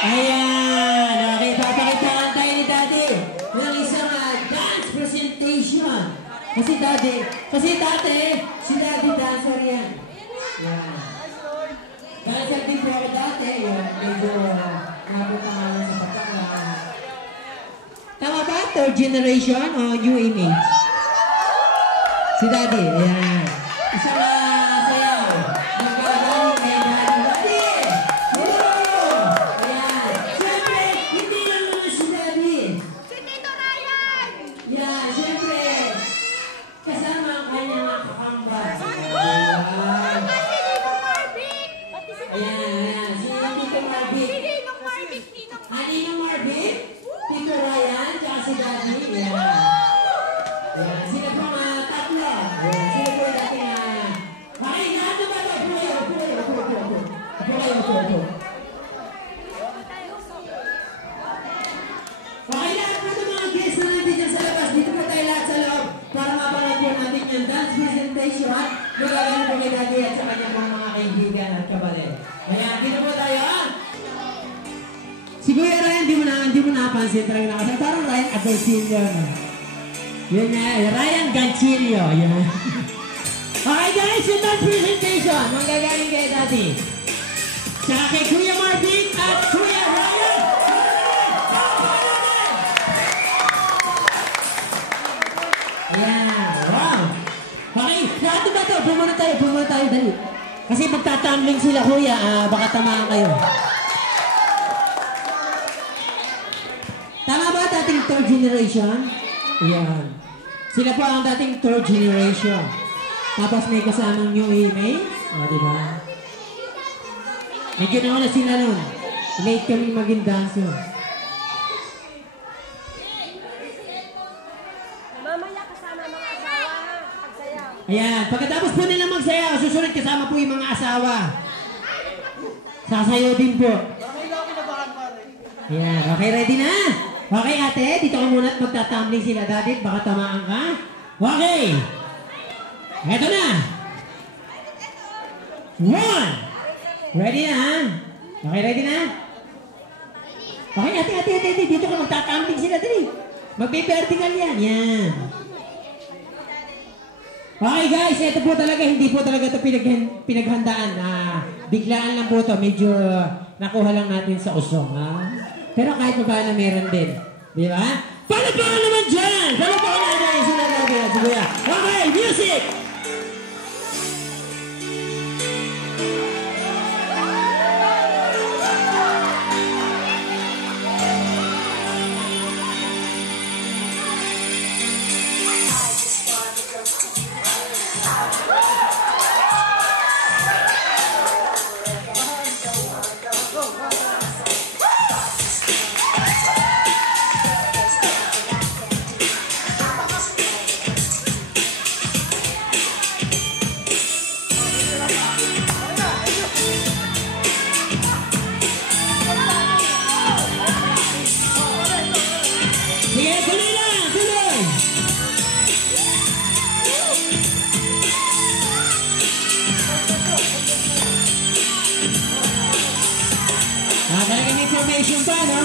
Ayan! Okay, papakitaan tayo ni Daddy ng isang dance presentation. Kasi dati, si Daddy dancer yan. Yan. Dancer din po ako dati. Yan, medyo napunta nga lang sa patakla. Tama ba? Third generation o new image? Si Daddy, ayan. Isang sayaw. Magkagaling kay Daddy. Ayan. Siyempre, hindi lang naman si Daddy. Si Tito Ryan! Yan, siyempre. Kasama ang kanyang kakambal. Ayan. Si Tito Marvick! Ayan. Si Tito Marvick. Si Ninong Marvick! Ninong Marvick? Tito Ryan, tsaka si Daddy. Ayan. Ayan. Sila po mga tatlo. Ayan. Sila po yung dating okay, lahat na ba ito? Upo. Okay, lahat po ito mga guests na natin dyan sa labas. Dito po tayo lahat sa loob para mapanood po natin yung dance presentation. Magagaling po kay Daddy at sa kanyang mga kaibigan at kabalit. Ayan, dito po tayo. Si Kuya Ryan, hindi mo napansin talaga nakasal. Parang Ryan Agoncillo. Yun nga, Ryan Gancillo. Yun. Okay guys, yung dance presentation. Magagaling kay Daddy. Tsaka kay Kuya Marvick at Kuya Ryan. Yeah, wow. Okay, lahat ba ito? Bumuna tayo, dali. Kasi magtatumbling sila, Kuya. Baka tamaan kayo. Tama ba dating third generation? Ayan. Sila po ang dating third generation. Tapos may kasamang new image. O, diba? Medyo naman na sila nun. Late kami maging dancer. Mamaya kasama mga asawa ha, pagsayaw. Ayan. Pagkatapos po nila magsayaw, susunod kasama po yung mga asawa. Sasayaw din po. Ayan. Okay, ready na? Okay, ate. Dito ka muna at magtatumbling sila. Daddy, baka tamaan ka. Okay. Eto na. 1. Ready na, ha? Okay, ready na? Okay, ate. Dito ka magtatumbling sila. Dali. Magbe-vertical yan. Yan. Okay, guys. Ito po talaga, hindi po talaga ito pinaghandaan. Biglaan lang po ito. Medyo nakuha lang natin sa usong, ha? Pero kahit pa paano meron din. Di ba? Palapakan naman dyan! Palapakan natin! Sila natin at si Kuya. Okay, music! Sige, tuloy lang! Tuloy! Talaga may formation pa, no?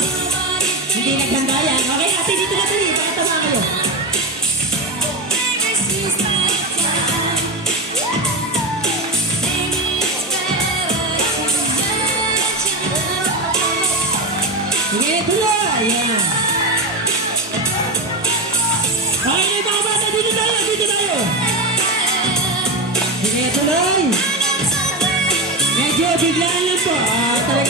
Hindi naghanda yan. Okay, ate, dito na tuloy. Pakatama kayo. Sige, tuloy! Ayan. Okay na mga bata, dito tayo! Sige, tuloy! Medyo biglaan lang po. Talaga